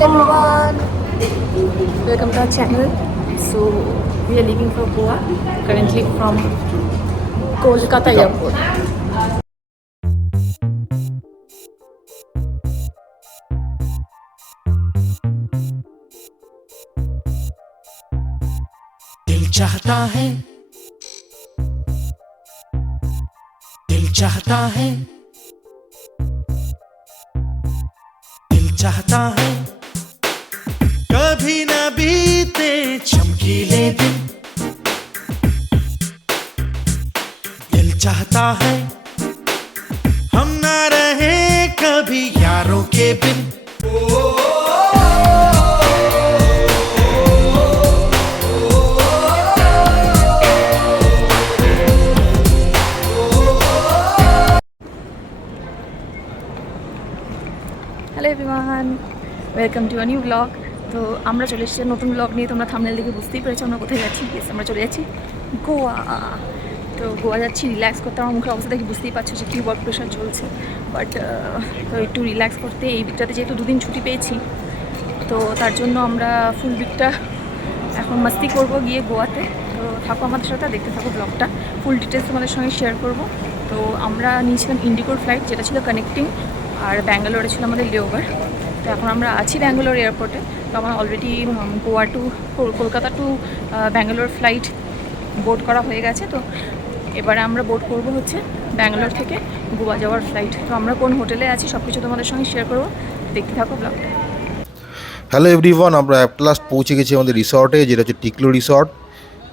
everyone, welcome to our channel. So we are leaving for Goa currently from Kolkata airport. दिल चाहता है, दिल चाहता है, दिल चाहता है, कभी न बीते चमकीले दिन। दिल चाहता है हम ना रहे कभी यारों के बिन। Hello everyone, welcome to a new blog. তো আমরা চলে এসেছি নতুন ব্লগ নিয়ে। তোমরা থাম্বনেল দেখে বুঝতেই পেরেছো আমরা কোথায় যাচ্ছি। আমরা চলে যাচ্ছি গোয়া। তো গোয়া যাচ্ছি রিল্যাক্স করতে। আমার মুখের অবস্থা দেখে বুঝতেই পারছো যে কী ওয়ার্ক প্রেশার চলছে, বাট তো একটু রিল্যাক্স করতে এই উইকটাতে যেহেতু দুদিন ছুটি পেয়েছি, তো তার জন্য আমরা ফুল উইকটা এখন মাস্তি করবো গিয়ে গোয়াতে। তো থাকো আমাদের সাথে, দেখতে থাকো ব্লগটা। ফুল ডিটেলস তোমাদের সঙ্গে শেয়ার করব। তো আমরা নিয়েছিলাম ইন্ডিগোর ফ্লাইট, যেটা ছিল কানেক্টিং, আর ব্যাঙ্গালোরে ছিল আমাদের লেওভার। তো এখন আমরা আছি ব্যাঙ্গালোর এয়ারপোর্টে। তো আমার already Goa to Kolkata to Bangalore flight board করা হয়ে গেছে। তো এবারে আমরা বোর্ড করব হচ্ছে ব্যাঙ্গালোর থেকে গোয়া যাওয়ার ফ্লাইট। তো আমরা কোন হোটেলে আছি সব কিছু তোমাদের সঙ্গে শেয়ার করবো, দেখতে থাকো ব্লগটা। হ্যালো এভরিওয়ান, আমরা অ্যাট লাস্ট পৌঁছে গেছি আমাদের রিসর্টে, যেটা হচ্ছে টিকলো রিসর্ট।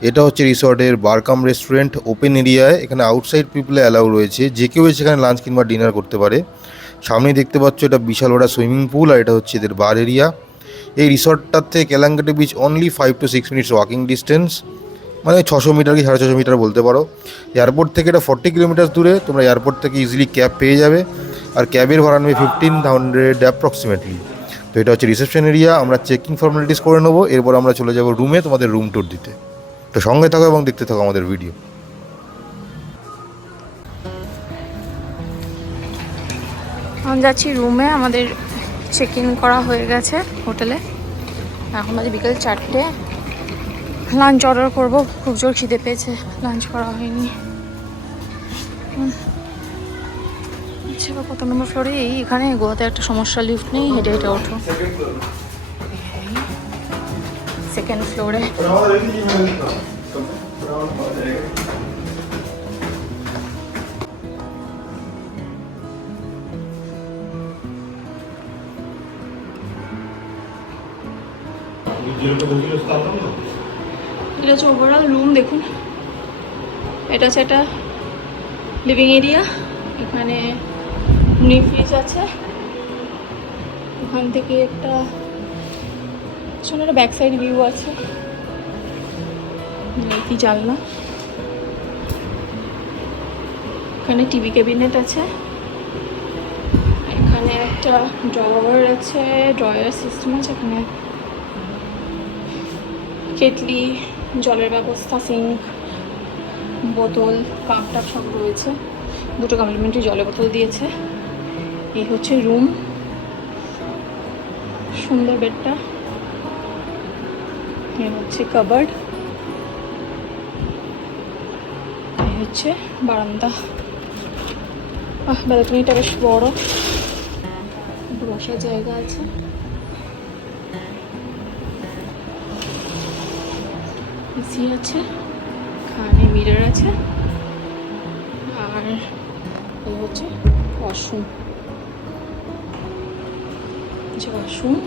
এটা হচ্ছে রিসর্টের বারকাম রেস্টুরেন্ট, ওপেন এরিয়ায়। এখানে আউটসাইড পিপলে অ্যালাউ রয়েছে, যে কেউ সেখানে লাঞ্চ কিংবা ডিনার করতে পারে। সামনেই দেখতে পাচ্ছ এটা বিশাল বড় সুইমিং পুল, আর এটা হচ্ছে এদের বার এরিয়া। এই রিসর্টটার থেকে Calangute beach only 5 to 6 minutes walking distance, মানে 600 মিটার কি 650 মিটার বলতে পারো। এয়ারপোর্ট থেকে এটা 40 কিলোমিটার দূরে। তোমরা এয়ারপোর্ট থেকে ইজিলি ক্যাব পেয়ে যাবে, আর ক্যাবের ভাড়া নেবে 1500 অ্যাপ্রক্সিমেটলি। তো এটা হচ্ছে রিসেপশন এরিয়া। আমরা চেকিং ফর্মালিটিস করে নেবো, এরপর আমরা চলে যাবো রুমে তোমাদের রুম ট্যুর দিতে। তো সঙ্গে থাকো এবং দেখতে থাকো আমাদের ভিডিও। আমি যাচ্ছি রুমে। আমাদের চেক ইন করা হয়ে গেছে হোটেলে। এখন বাজে বিকেল 4টে। লাঞ্চ অর্ডার করবো, খুব জোর খিদে পেয়েছে, লাঞ্চ করা হয়নি। আচ্ছা, কত নম্বর ফ্লোরে? এখানে গোয়াতে একটা সমস্যা, লিফট নেই, হেঁটে হেঁটে ওঠো। সেকেন্ড ফ্লোরে। এটা হচ্ছে ওভারঅল রুম। দেখুন, এটা হচ্ছে একটা লিভিং এরিয়া। এখানে মিনি ফ্রিজ আছে। এখান থেকে একটা ব্যাক সাইড ভিউ আছে, কি জানলা। এখানে টিভি ক্যাবিনেট আছে। এখানে একটা ড্রয়ার আছে, ড্রয়ার সিস্টেম আছে। এখানে কেটলি, জলের ব্যবস্থা, সিঙ্ক, বোতল, কাপ টাপ সব রয়েছে। দুটো কমপ্লিমেন্টারি জলের বোতল দিয়েছে। এই হচ্ছে রুম, সুন্দর বেডটা। এই হচ্ছে কাবার্ড। এই হচ্ছে বারান্দা। ব্যালকনিটা বেশ বড়, বসার জায়গা আছে। এসি আছে, এখানে মিরর আছে। আর এই হচ্ছে ওয়াশরুম। ওয়াশরুম,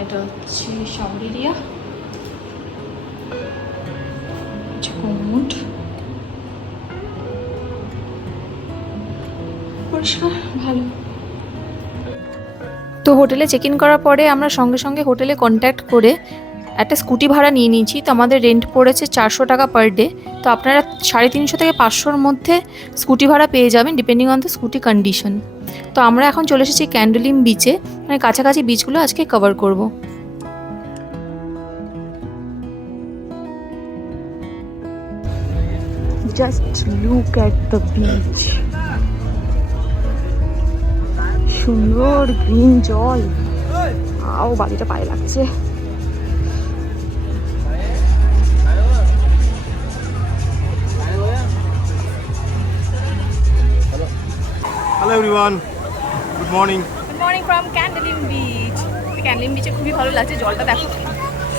এটা হচ্ছে শাওয়ার এরিয়া। কমোড, পরিষ্কার, ভালো। তো হোটেলে চেক ইন করার পরে আমরা সঙ্গে সঙ্গে হোটেলে কন্ট্যাক্ট করে একটা স্কুটি ভাড়া নিয়ে নিয়েছি। তো আমাদের রেন্ট পড়েছে 400 টাকা পার ডে। তো আপনারা 350 থেকে 500-র মধ্যে স্কুটি ভাড়া পেয়ে যাবেন, depending on the scooty condition. তো আমরা এখন চলে এসেছি ক্যান্ডোলিম বিচে, মানে কাছাকাছি বিচগুলো আজকে কভার করব। Just look at the beach. সুন্দর গ্রিন জল, ওয়াও, বালিটা পায়ে লাগছে। Hello everyone, good morning. Good morning from Candolim beach. Candolim বিচে খুবই ভালো লাগছে, জলটা দেখো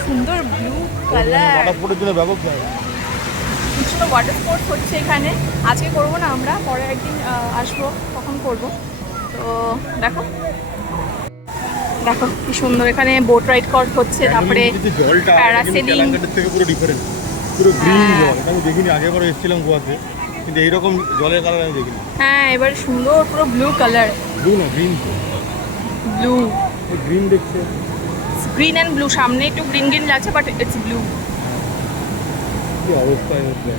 সুন্দর ব্লু কালার। ফটোর জন্য ব্যাপক জায়গা। ছোটো ওয়াটার স্পোর্টস হচ্ছে এখানে। আজকে করবো না, আমরা পরে একদিন আসবো, তখন করবো। তো দেখো দেখো কি সুন্দর, এখানে বোট রাইড হচ্ছে, তারপরে জলটা প্যারাসেলিং। ক্যালাঙ্গাটের থেকে পুরো ডিফারেন্ট, পুরো গ্রিন জল। এটা আমি দেখিনি, আগেবারও এসেছিলাম গোয়াতে, কিন্তু এইরকম জলের কালার আমি দেখিনি। হ্যাঁ, এবার সুন্দর পুরো ব্লু কালার। ব্লু না, গ্রিন। ব্লু, গ্রিন দেখছে, গ্রিন অ্যান্ড ব্লু। সামনে একটু গ্রিন গ্রিন লাগছে, বাট ইটস ব্লু। কি অবস্থায় হচ্ছে,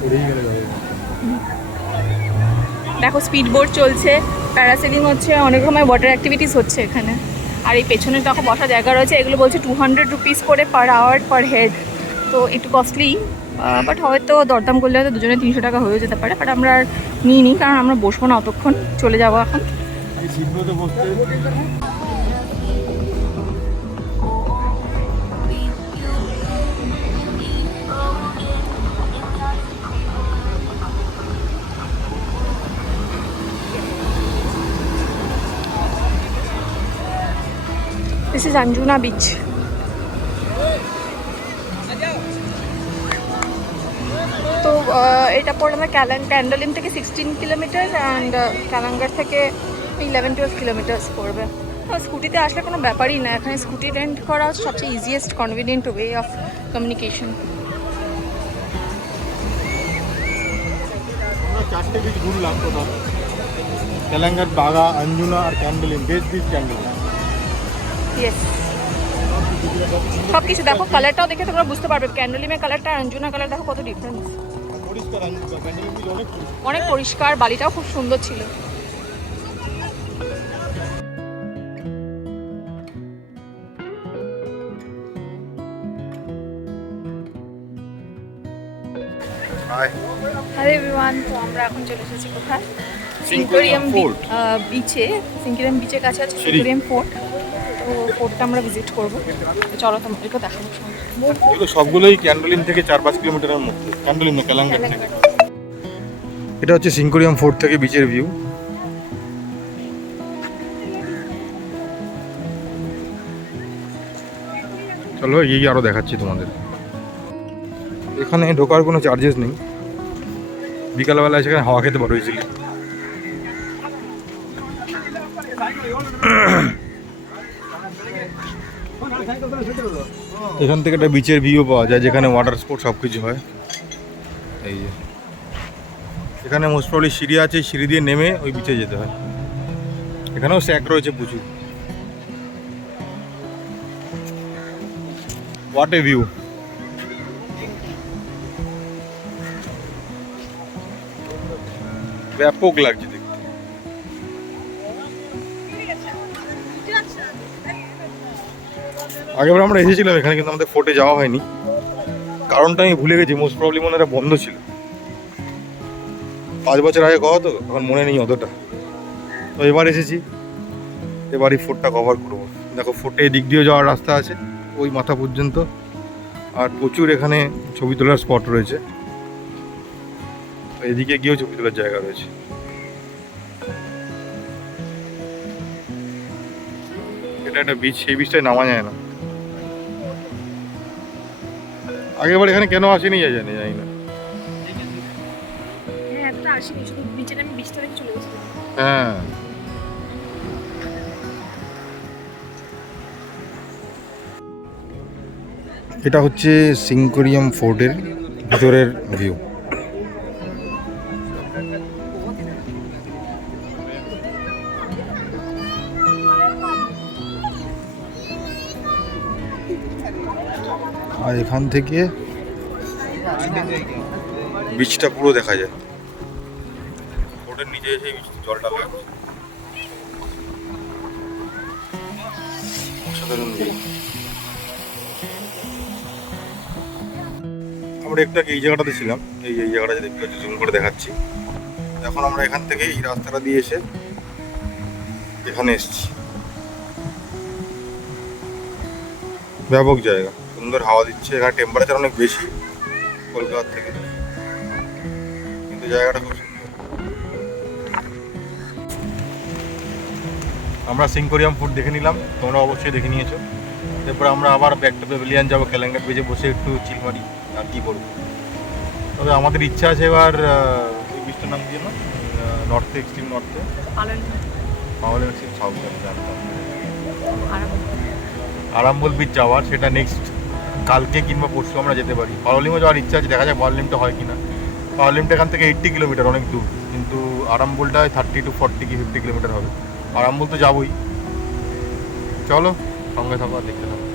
পড়েই গেলে যাবে। দেখো স্পিড বোট চলছে, প্যারাসেলিং হচ্ছে, অনেক রকমের ওয়াটার অ্যাক্টিভিটিস হচ্ছে এখানে। আর এই পেছনে দেখো বসার জায়গা রয়েছে, এগুলো বলছে 200 রুপিস করে পার আওয়ার পার হেড। তো একটু কস্টলি, বাট হয়তো দরদাম করলে হয়তো দুজনে 300 টাকা হয়ে যেতে পারে। বাট আমরা আর নিই, কারণ আমরা বসবো না অতক্ষণ, চলে যাবো এখন। এই শীতগুলোতে বসতে দিস ইজ আঞ্জুনা বিচ। তো এটা পড়ে আমরা ক্যান্ডলিম থেকে 16 কিলোমিটার, অ্যান্ড ক্যালাঙ্গার থেকে 11-12 কিলোমিটার্স পড়বে। স্কুটিতে আসলে কোনো ব্যাপারই না, এখানে স্কুটি রেন্ট করা হচ্ছে সবচেয়ে easiest convenient way of communication. আমরা 4টে বিচ ঘুরলাম টোটাল, ক্যালাঙ্গাট, বাগা, আঞ্জুনা আর Candolim. Best beach Candolim. Yes, সব কিছু দেখো, কালারটাও দেখে তোমরা বুঝতে পারবে ক্যান্ডলিমের কালারটা আর আঞ্জুনা কালার দেখো কত ডিফারেন্স। পরিষ্কার, ক্যান্ডলিম বিচ অনেক পরিষ্কার। অনেক পরিষ্কার, বালিটাও খুব সুন্দর ছিল। হ্যালো এভরিওয়ান, তো আমরা এখন চলে এসেছি কোথায়? সিঙ্কোরিয়াম ফোর্ট। বিচে। সিঙ্কোরিয়াম বিচের কাছে আছে সিঙ্কোরিয়াম ফোর্ট। তো ফোর্টটা আমরা ভিজিট করবো। তো চলো তোমাদেরকেও দেখাবো। এগুলো সবগুলোই ক্যান্ডলিম থেকে 4-5 কিলোমিটারের মধ্যে। ক্যান্ডলিম না, ক্যালাঙ্গাট থেকে। এটা হচ্ছে সিঙ্কোরিয়াম ফোর্ট থেকে বিচের ভিউ। চলো এই আরো দেখাচ্ছি তোমাদের। এখানে ঢোকার কোনো চার্জেস নেই, বিকালবেলায় সেখানে হাওয়া খেতে পারো ইজিলি। এখান থেকে একটা বিচের ভিউ পাওয়া যায়, যেখানে ওয়াটার স্পোর্ট সব কিছু হয়। এই যে এখানে মোস্ট প্রবলি সিঁড়ি আছে, সিঁড়ি দিয়ে নেমে ওই বিচে যেতে হয়। এখানেও স্যাক রয়েছে প্রচুর। What a view! ব্যাপক লাগছে দেখতে। আগেবার আমরা এসেছিলাম এখানে, কিন্তু আমাদের ফোর্টে যাওয়া হয়নি। কারণটা আমি ভুলে গেছি, মোস্ট প্রবলি মনে হয় বন্ধ ছিল। 5 বছর আগে কওয়া তো, এখন মনে নেই অতটা। তো এবার এসেছি, এবারই ফোর্টটা কভার করবো। দেখো ফোর্টে এদিক দিয়েও যাওয়ার রাস্তা আছে ওই মাথা পর্যন্ত, আর প্রচুর এখানে ছবি তোলার স্পট রয়েছে। এদিকে গিয়েও ছবি তোলার জায়গা রয়েছে। এটা একটা বিচ, সেই বিচটায় নামা যায় না। আগেবার এখানে কেন আসেনি জানি না। হ্যাঁ, এতটা আসিনি, শুধু বিচে আমি বিচটা দেখে চলে গেছিলাম। হ্যাঁ, এটা হচ্ছে সিঙ্কোরিয়াম ফোর্টের ভিতরের ভিউ। আর এখান থেকে বিচটা পুরো দেখা যায়। ফোর্টের নিচে এসে জলটা লাগছে, অসাধারণ ভিউ। আমরা একটু আগে এই জায়গাটাতে ছিলাম, এই জায়গাটা দেখতে পাচ্ছি, জুম করে দেখাচ্ছি। এখন আমরা এখান থেকে এই রাস্তাটা দিয়ে এসে এখানে এসেছি। ব্যাপক জায়গা, সুন্দর হাওয়া দিচ্ছে, এখানে টেম্পারেচার অনেক বেশি কলকাতার থেকে, কিন্তু জায়গাটা খুব সুন্দর। আমরা সিঙ্কোরিয়াম ফুড দেখে নিলাম, তোমরা অবশ্যই দেখে নিয়েছো। এরপর আমরা আবার ব্যাক টু প্যাভিলিয়ন যাবো, ক্যালেঙ্গাট বেজে বসে একটু চিল মারি, আর কি করবো। তবে আমাদের ইচ্ছা আছে এবার ওই বীজটার নাম দিয়ে না, নর্থে, এক্সট্রিম নর্থে, পাওয়ালে এক্সট্রিম সাউথে আমি জানতাম, আরাম্বল বিচ যাওয়ার, সেটা নেক্সট কালকে কিংবা পরশু আমরা যেতে পারি। পাওয়ালিমও যাওয়ার ইচ্ছা আছে, দেখা যায় পাওয়ালিমটা হয় কিনা। পাওয়ালিমটা এখান থেকে 80 কিলোমিটার, অনেক দূর, কিন্তু আরাম্বলটা 30 to 40 কি 50 কিলোমিটার হবে। আরাম্বল তো যাবোই, চলো সঙ্গে থাকো আর দেখতে থাকো।